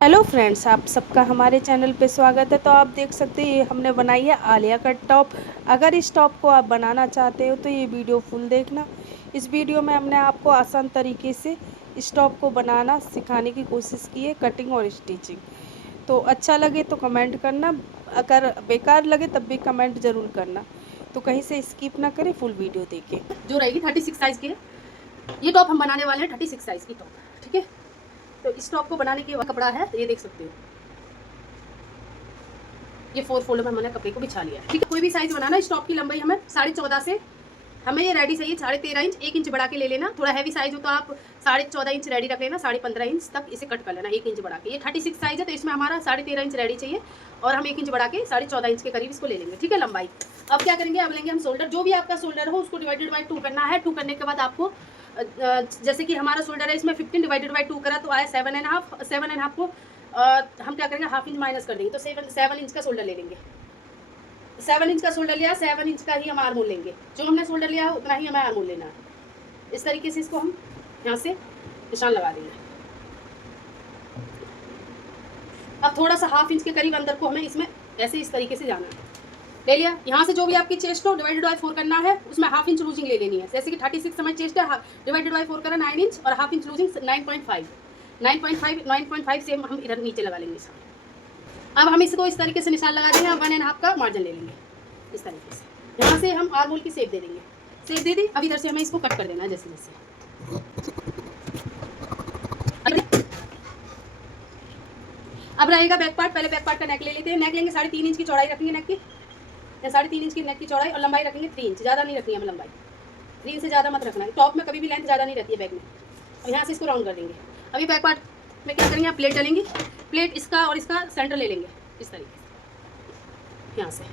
Hello friends, आप सबका हमारे चैनल पे स्वागत है। तो आप देख सकते हैं ये हमने बनाई है आलिया कट टॉप। अगर इस टॉप को आप बनाना चाहते हो तो ये वीडियो फुल देखना। इस वीडियो में हमने आपको आसान तरीके से इस टॉप को बनाना सिखाने की कोशिश की है, कटिंग और स्टिचिंग। तो अच्छा लगे तो कमेंट करना, अगर बेकार लगे तब भी कमेंट ज़रूर करना। तो कहीं से स्किप ना करें, फुल वीडियो देखें। जो रहेगी 36 साइज की है। ये टॉप हम बनाने वाले हैं 36 साइज की टॉप, ठीक है। तो इस टॉप को बनाने के कपड़ा है, ये देख सकते हो। ये 4 फोल्ड में हमने कपड़े को बिछा लिया है, ठीक है। कोई भी साइज बनाना। इस टॉप की लंबाई हमें 14.5 से हमें ये रेडी चाहिए 13.5 इंच। 1 इंच बढ़ा के ले लेना। थोड़ा हैवी साइज हो तो आप 14.5 इंच रेडी रख लेना। 15.5 इंच तक इसे कट कर लेना 1 इंच बढ़ा के। ये 36 साइज है तो इसमें हमारा 13.5 इंच रेडी चाहिए और हम 1 इंच बढ़ा के 14.5 इंच के करीब इसको ले लेंगे, ठीक है, लंबाई। अब क्या करेंगे, अब लेंगे हम शोल्डर। जो भी आपका शोल्डर हो उसको डिवाइडेड बाई 2 करना है। 2 करने के बाद आपको जैसे कि हमारा शोल्डर है, इसमें 15 डिवाइडेड बाई 2 करा तो आया 7.5। 7.5 को हम क्या करेंगे, हाफ इंच माइनस कर देंगे तो 7 इंच का शोल्डर ले लेंगे। 7 इंच का शोल्डर लिया, 7 इंच का ही हम आर्म होल लेंगे। जो हमने शोल्डर लिया है उतना ही हमें आर्म होल लेना है। इस तरीके से इसको हम यहाँ से निशान लगा देंगे। अब थोड़ा सा हाफ इंच के करीब अंदर को हमें इसमें ऐसे इस तरीके से जाना है। ले लिया। यहाँ से जो भी आपकी चेस्ट हो डिवाइडेड बाई 4 करना है, उसमें हाफ इंच लूजिंग ले लेनी है। जैसे कि 36 हमारी चेस्ट है, डिवाइडेड बाई 4 करा 9 इंच और हाफ इंच लूजिंग 9.5 से हम इधर नीचे लगा लेंगे निशान। अब हम इसको इस तरीके से निशान लगा देंगे। 1.5 का मार्जिन ले लेंगे इस तरीके से। यहाँ से हम आर्म होल की शेप दे देंगे। शेप दे दी। अब इधर से हमें इसको कट कर देना है जैसे जैसे। अब रहेगा बैक पार्ट। पहले बैक पार्ट का नेक ले लेते हैं। नेक लेंगे 3.5 इंच की चौड़ाई रखेंगे नेक की, या 3.5 इंच की नेक की चौड़ाई, और लंबाई रखेंगे 3 इंच। ज़्यादा नहीं रखनी है हमें लंबाई, 3 इंच से ज़्यादा मत रखना है। टॉप में कभी भी लेंथ ज़्यादा नहीं रहती है बैक में। और यहाँ से इसको राउंड कर देंगे। अभी बैक पार्ट में क्या करेंगे, आप प्लेट डालेंगे। प्लेट इसका और इसका सेंटर ले लेंगे इस तरीके से यहाँ से,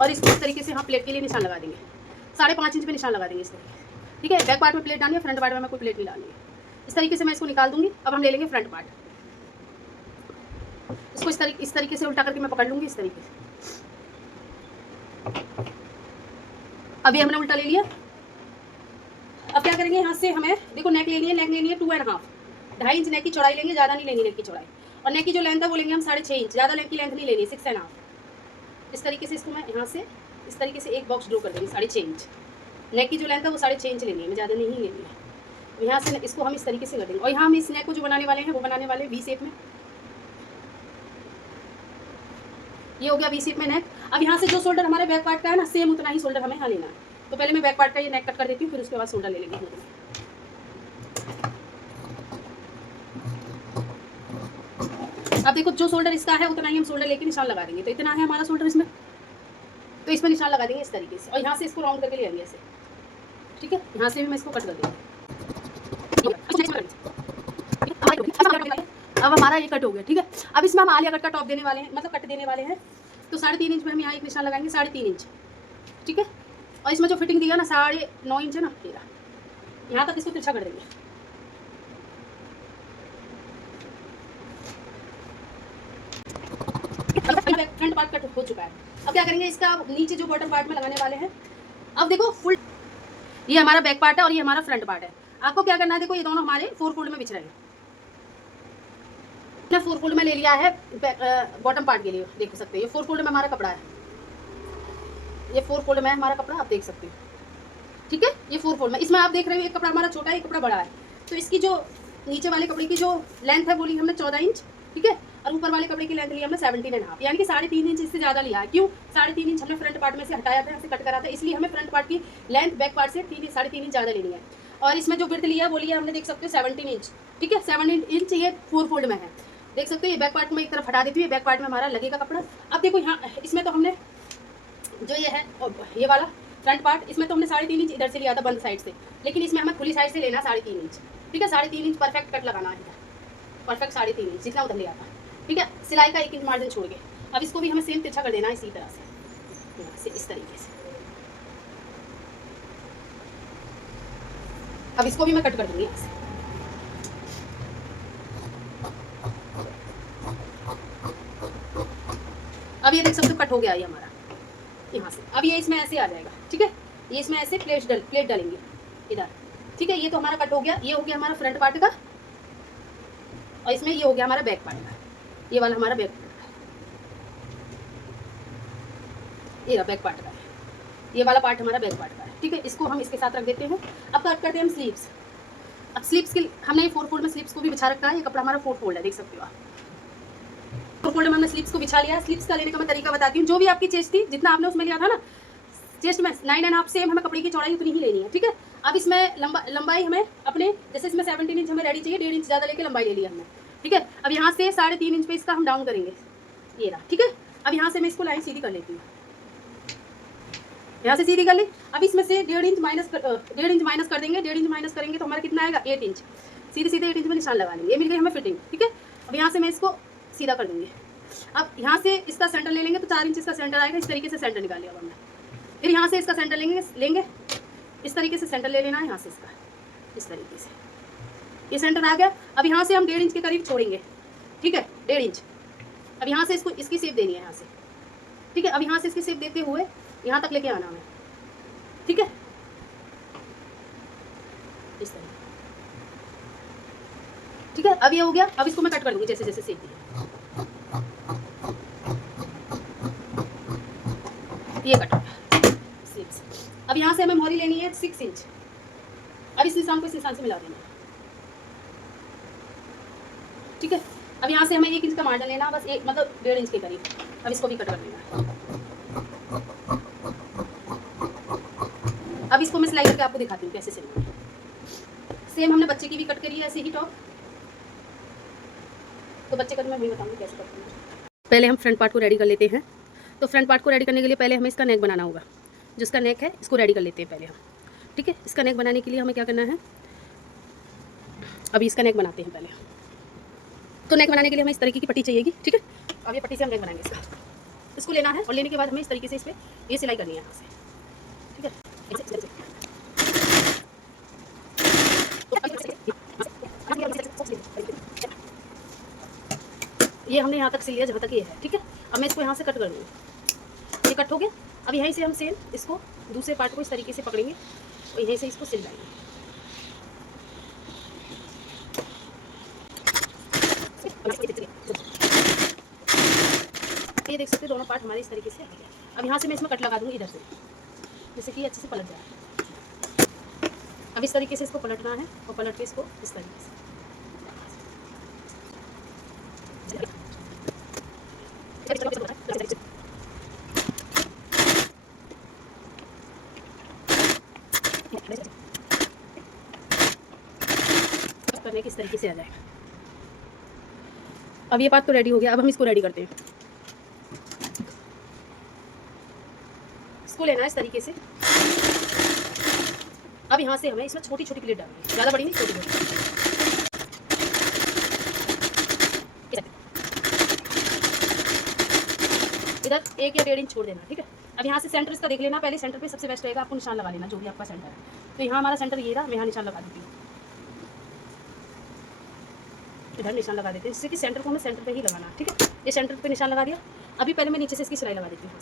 और इसको इस तरीके से हम प्लेट के लिए निशान लगा देंगे। 5.5 इंच पे निशान लगा देंगे इस तरीके से, ठीक है। बैक पार्ट में प्लेट डालनी है, फ्रंट पार्ट में हमें कोई प्लेट नहीं डालनी है। इस तरीके से मैं इसको निकाल दूंगी। अब हम ले लेंगे फ्रंट पार्ट। इसको इस तरीके से उल्टा करके मैं पकड़ लूंगी इस तरीके से। अभी हमने उल्टा ले लिया। अब क्या करेंगे, यहाँ से हमें देखो नेक लेनी है। नेक लेनी है 2.5, 2.5 इंच नेक की चौड़ाई लेंगे, ज़्यादा नहीं लेंगे नेक की चौड़ाई। और नेक की जो लेंथ है वो लेंगे हम 6.5 इंच। ज़्यादा नेक की लेंथ नहीं लेनी, 6.5। इस तरीके से इसको मैं यहाँ से इस तरीके से एक बॉक्स ड्रॉ कर देंगे। 6.5 इंच नेक की जो लेंथ है वो 6.5 इंच लेनी है, मैं ज़्यादा नहीं लेनी है। यहाँ से इसको हम इस तरीके से कर देंगे। और यहाँ हम इस नेक को जो बनाने वाले हैं वो बनाने वाले वी शेप में। ये हो गया वी शेप में नेक। अब यहाँ से जो शोल्डर हमारे बैक पार्ट का है ना, सेम उतना ही शोल्डर हमें यहाँ लेना है। तो पहले मैं बैक पार्ट का ये नेक कट कर देती हूँ, फिर उसके बाद शोल्डर ले लेंगे। अब देखो जो शोल्डर इसका है उतना ही हम शोल्डर लेके निशान लगा देंगे। तो इतना है हमारा शोल्डर इसमें, तो इसमें निशान लगा देंगे इस तरीके से। और यहाँ से इसको राउंड करके ले आएंगे ऐसे, ठीक है। यहाँ से भी मैं इसको कट कर देंगे। अब हमारा ये कट हो गया, ठीक है। अब इसमें हम आलिया कट का टॉप देने वाले हैं, मतलब कट देने वाले हैं। तो 3.5 इंच में हम यहाँ एक निशान लगाएंगे, 3.5 इंच, ठीक है। और इसमें जो फिटिंग दिया ना 9.5 इंच है ना, तेरा यहाँ तक इसको तिरछा कर देंगे। फ्रंट पार्ट कट हो चुका है। अब क्या करेंगे, इसका नीचे जो बॉटम पार्ट में लगाने वाले हैं। अब देखो फुल, ये हमारा बैक पार्ट है और ये हमारा फ्रंट पार्ट है। आपको क्या करना है, देखो ये दोनों हमारे 4 फोल्ड में बिछ रहे हैं। 4 फोल्ड में ले लिया है बॉटम पार्ट के लिए, देख सकते हो। ये 4 फोल्ड में हमारा कपड़ा है, ये 4 फोल्ड में हमारा कपड़ा आप देख सकते हो, ठीक है। ये 4 फोल्ड में, इसमें आप देख रहे हो एक कपड़ा हमारा छोटा है, एक कपड़ा बड़ा है। तो इसकी जो नीचे वाले कपड़े की जो लेंथ है वो ली हमने 14 इंच, ठीक है। और ऊपर वाले कपड़े की लेंथ ली हमने 17.5, यानी कि 3.5 इंच इससे ज़्यादा लिया है। क्यों, 3.5 इंच हमने फ्रंट पार्ट में से हटाया था, यहाँ से कट करा था, इसलिए हमें फ्रंट पार्ट की लेंथ बैक पार्ट से 3.5 इंच ज़्यादा लेनी है। और इसमें जो विड्थ लिया है वो लिया हमने, देख सकते हो 17 इंच, ठीक है। 17 इंच ये 4 फोल्ड में है, देख सकते हो। ये बैक पार्ट में एक तरफ हटा देती हूँ, बैक पार्ट में हमारा लगेगा कपड़ा। अब देखो यहाँ इसमें तो हमने जो ये है ये वाला फ्रंट पार्ट, इसमें तो हमने 3.5 इंच इधर से लिया था बंद साइड से, लेकिन इसमें हमें खुली साइड से लेना 3.5 इंच, ठीक है। 3.5 इंच परफेक्ट कट लगाना है इधर, परफेक्ट 3.5 इंच जितना उधर लिया था, ठीक है। सिलाई का 1 इंच मार्जिन छोड़ के अब इसको भी हमें सेम तिरछा कर देना है इसी तरह से इस तरीके से। अब इसको भी मैं कट कर दूंगी यहाँ से। अब ये देख सकते हो कट हो गया ये हमारा यहाँ से। अब ये इसमें ऐसे आ जाएगा, ठीक है। ये इसमें ऐसे प्लेट डालेंगे इधर, ठीक है। ये तो हमारा कट हो गया। ये हो गया हमारा फ्रंट पार्ट का, और इसमें ये हो गया हमारा बैक पार्ट का, ये वाला हमारा बैक पार्ट का, ये रहा बैक पार्ट का, ये वाला पार्ट हमारा बैक पार्ट का है। ठीक है, इसको हम इसके साथ रख देते हैं। अब कट करते हैं हम स्लीव्स। अब स्लीव्स के हमने 4 फोल्ड में स्लीव्स को भी बिछा रखा है। ये कपड़ा हमारा 4 फोल्ड है, देख सकते हो आप। 4 फोल्ड में हमने स्लीव्स को बिछा लिया। स्लीव्स का लेने का मैं तरीका बताती हूँ। जो भी आपकी चेस्ट थी, जितना आपने उसमें लिया था ना, चेस्ट में 9.5 सेम हमें कपड़े की चौड़ाई उतनी ही लेनी है। ठीक है, अब इसमें लंबाई हमें अपने, जैसे इसमें 17 इंच हमें रेडी चाहिए, 1.5 इंच ज़्यादा लेके लंबाई ले लिया हमने। ठीक है, अब यहाँ से 3.5 इंच पे इसका हम डाउन करेंगे, ये रहा। ठीक है, अब यहाँ से मैं इसको लाइन सीधी कर लेती हूँ, यहाँ से सीधी कर ली। अब इसमें से 1.5 इंच माइनस कर देंगे। 1.5 इंच माइनस करेंगे तो हमारा कितना आएगा, 8 इंच। सीधे 8 इंच में निशान लगा लेंगे, ये मिल गई हमें फिटिंग। ठीक है, अब यहाँ से मैं इसको सीधा कर दूँगी। अब यहाँ से इसका सेंटर ले लेंगे तो 4 इंच इसका सेंटर आएगा। इस तरीके से सेंटर निकाल लिया अब हमने। फिर यहाँ से इसका सेंटर लेंगे इस तरीके से सेंटर ले लेना है यहाँ से इसका, इस तरीके से ये सेंटर आ गया। अब यहाँ से हम 1.5 इंच के करीब छोड़ेंगे। ठीक है, 1.5 इंच। अब यहाँ से इसको इसकी शेप देनी है यहाँ से। ठीक है, अब यहाँ से इसकी शेप देते हुए यहाँ तक लेके आना हमें। ठीक है, इस तरह। ठीक है, अब ये हो गया। अब इसको मैं कट कर दूंगी जैसे जैसे शेप दी, ये कट हो गया स्लीव्स। अब यहाँ से हमें मोहरी लेनी है 6 इंच। अब इस निशान को इस निशान से मिला देना। ठीक है, अब यहाँ से हमें 1 इंच का मार्जिन लेना, बस एक मतलब 1.5 इंच के करीब। अब इसको भी कट कर लेना। अब इसको मैं सिलाई करके आपको दिखाती हूँ कैसे सिलना है। सेम हमने बच्चे की भी कट करी है ऐसे ही टॉप, तो बच्चे का मैं वही बताऊँगी कैसे कट करना है। पहले हम फ्रंट पार्ट को रेडी कर लेते हैं। तो फ्रंट पार्ट को रेडी करने के लिए पहले हमें इसका नेक बनाना होगा। जिसका नेक है इसको रेडी कर लेते हैं पहले हम। ठीक है, इसका नेक बनाने के लिए हमें क्या करना है, अभी इसका नेक बनाते हैं पहले। तो नेक बनाने के लिए हमें इस तरीके की पट्टी चाहिएगी। ठीक है, अब ये पट्टी से हम नेक बनाएंगे इसका। इसको लेना है और लेने के बाद हमें इस तरीके से इस पर ये सिलाई करनी है यहाँ से। ठीक है, ये हमने यहाँ तक सिल लिया जहाँ तक ये है। ठीक है, अब मैं इसको यहाँ से कट कर दूँगी। ये कट हो गया। अब यहीं से हम सेम इसको दूसरे पार्ट को इस तरीके से पकड़ेंगे और यहीं से इसको सिल जाएंगे। ये देख सकते हैं दोनों पार्ट हमारे इस तरीके से आ गया। अब यहाँ से मैं इसमें कट लगा दूँगी इधर से, जैसे कि अच्छे से पलट जाए। अब इस तरीके से इसको पलटना है और पलट के इसको इस तरीके से करने की इस तरीके से आ जाएगा। अब ये पार्ट तो रेडी हो गया। अब हम इसको रेडी करते हैं। इसको लेना है इस तरीके से। अब यहाँ से हमें इसमें छोटी छोटी प्लेट डालनी है, ज़्यादा बड़ी नहीं, छोटी छोटी। इधर 1 या 1.5 इंच छोड़ देना। ठीक है, अब यहाँ से सेंटर इसका देख लेना। पहले सेंटर पे सबसे बेस्ट रहेगा आपको निशान लगा लेना, जो भी आपका सेंटर है। तो यहाँ हमारा सेंटर ये रहा, मैं यहाँ निशान लगा देती हूँ। इधर निशान लगा देते हैं, जिससे कि सेंटर को हमें सेंटर पे ही लगाना। ठीक है, ये सेंटर पे निशान लगा दिया। अभी पहले मैं नीचे से इसकी सिलाई लगा देती हूँ।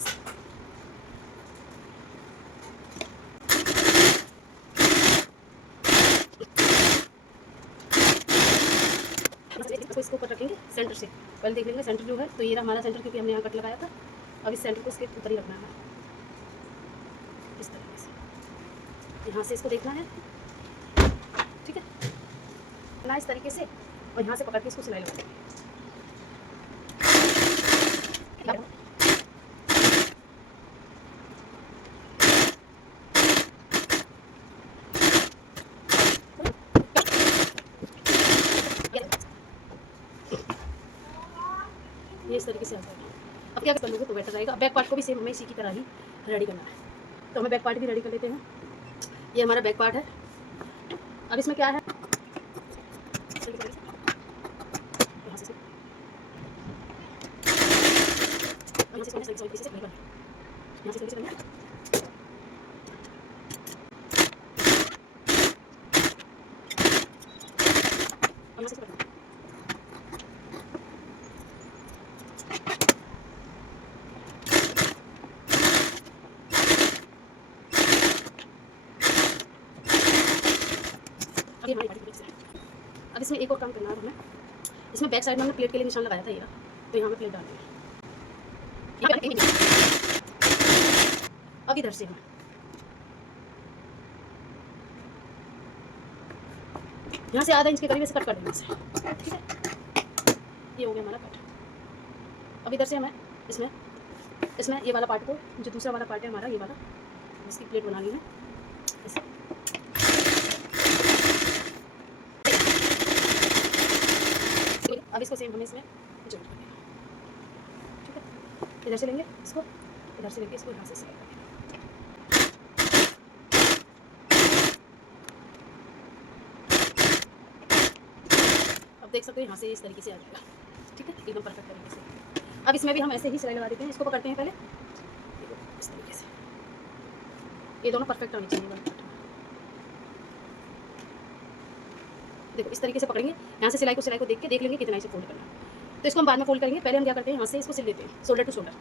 इसको ऊपर रखेंगे सेंटर से, पहले देख लेंगे सेंटर जो है। तो ये रहा हमारा सेंटर, क्योंकि हमने यहाँ कट लगाया था। अब इस सेंटर को इसके ऊपर ही रखना है इस तरीके से। यहाँ से इसको देखना है। ठीक है ना, इस तरीके से, और यहाँ से पकड़ के इसको सिलाई लगा देंगे। ये इस तरीके से आ जाएगा। अब क्या कर लोगे तो बेटर रहेगा। बैक पार्ट को भी सेम हमें इसी की तरह ही रेडी करना है। तो हमें बैक पार्ट भी रेडी कर लेते हैं। ये हमारा बैक पार्ट है। अब इसमें क्या है, अब इसमें एक और काम करना है हमें। इसमें बैक साइड में हमने प्लेट के लिए निशान लगाया था ये, तो यहाँ पे प्लेट डाल देंगे। अब इधर से हम यहाँ से आधा इंच के करीब ऐसे कट कर देंगे इसे, ठीक है। ये हो गया हमारा कट। अब इधर से हमें इसमें ये वाला पार्ट को, जो दूसरा वाला पार्ट है हमारा ये वाला, इसकी प्लेट बना ली है ऐसे। अब इसको सेम हमें इसमें जॉइंट कर देना, ठीक है। इधर से लेंगे इसको, इधर से लेंगे इसको, यहाँ से सिलाई कर देना। अब देख सकते हो यहाँ से इस तरीके से आ जाएगा, ठीक है, एकदम परफेक्ट तरीके से। अब इसमें भी हम ऐसे ही सिलाई लगा देते हैं। इसको पकड़ते हैं पहले इस तरीके से, ये दोनों परफेक्ट आनी चाहिए। देखो इस तरीके से पकड़ेंगे, यहाँ से सिलाई को देख लेंगे कितना इसे फोल्ड करना है। तो इसको हम बाद में फोल्ड करेंगे। पहले हम क्या करते हैं, यहाँ से इसको सिल लेते हैं शोल्डर टू शोल्डर।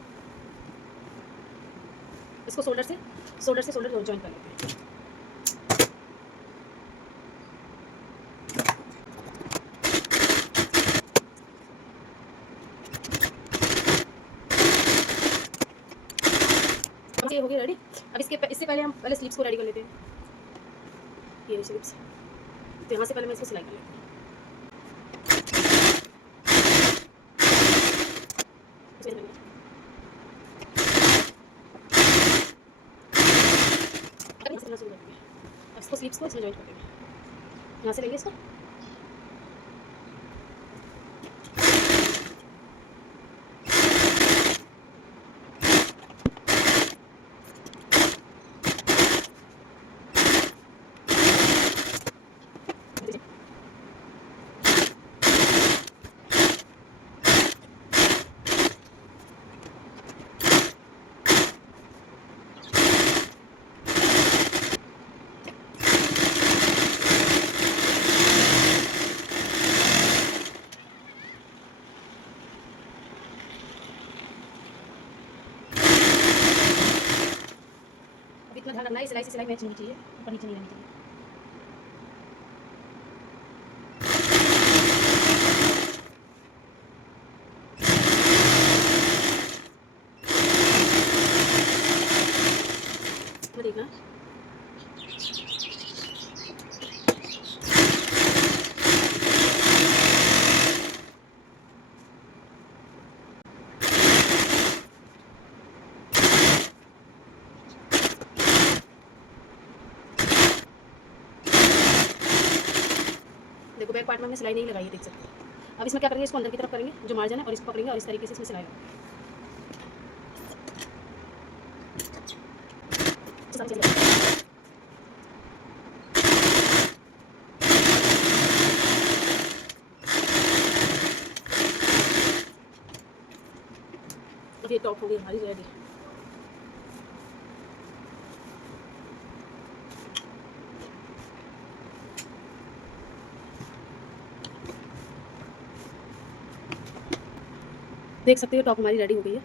इसको शोल्डर से शोल्डर जॉइन कर लेते हैं। ये हो गया रेडी। अब इससे पहले हम स्लीव्स को रेडी कर लेते हैं। ये स्लीव्स, तो यहाँ से पहले मैं इसको सिलाई कर लेती हूँ। अब इसको स्लीव्स को इसमें जॉइन कर देंगे। यहाँ से लेंगे इसको, इतना ध्यान रखना है सिलाई से सिलाई मैच होनी चाहिए, ऊपर नीचे नहीं रहनी चाहिए। देखना देखो बैक पार्ट में हमने सिलाई नहीं लगाई है, देख सकते हैं। अब इसमें क्या करेंगे, इसको अंदर की तरफ करेंगे जो मार्जिन है, और इसको पकड़ेंगे और इस तरीके से इसमें सिलाई लगाएंगे। अब ये टॉप हो गई हमारी रेडी। देख सकते हो टॉप हमारी रेडी हो गई है।